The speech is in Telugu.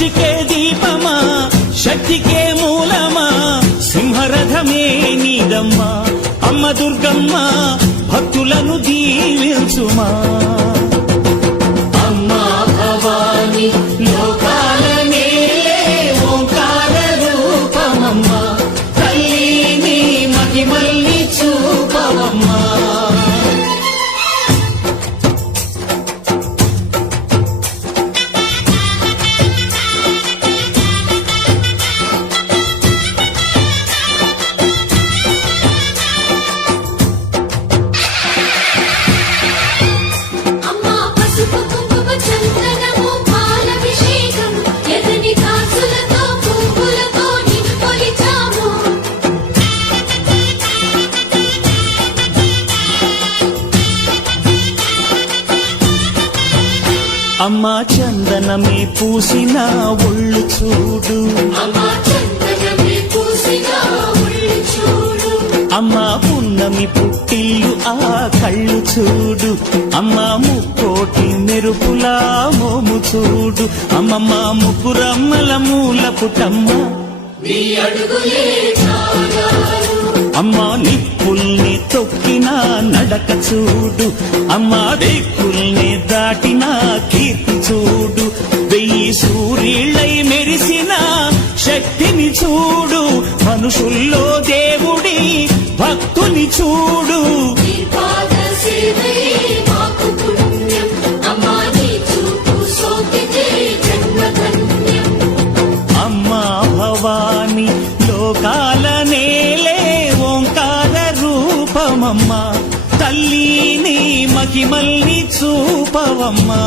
సృష్టికే దీపమా శక్తికే మూలమా సింహరథమే నీదమ్మా అమ్మ దుర్గమ్మ భక్తులను దీవించుమా అమ్మా భవాని లోకాల నేలే ఓంకార రూపమమ్మా తల్లిని మహిమల్ని చూపవమ్మా అమ్మా చందనమే పూసిన ఒళ్ళు చూడు అమ్మా పున్నమి పుట్టిల్లు ఆ కళ్ళు చూడు అమ్మా ముక్కోటి మెరుపులా మోము చూడు అమ్మమ్మ ముగ్గురమ్మల మూల పుటమ్మ అమ్మా నిప్పుల్ని తొక్కిన నడక చూడు అమ్మా దిక్కుల్ని దాటిన కీర్తి చూడు 1000 సూర్యులై మెరిసిన శక్తిని చూడు మనుషుల్లో దేవుడి భక్తుని చూడు అమ్మా భవాని లోకాల నేలే ఓంకార రూపమమ్మా తల్లిని మహిమల్ని చూపవమ్మా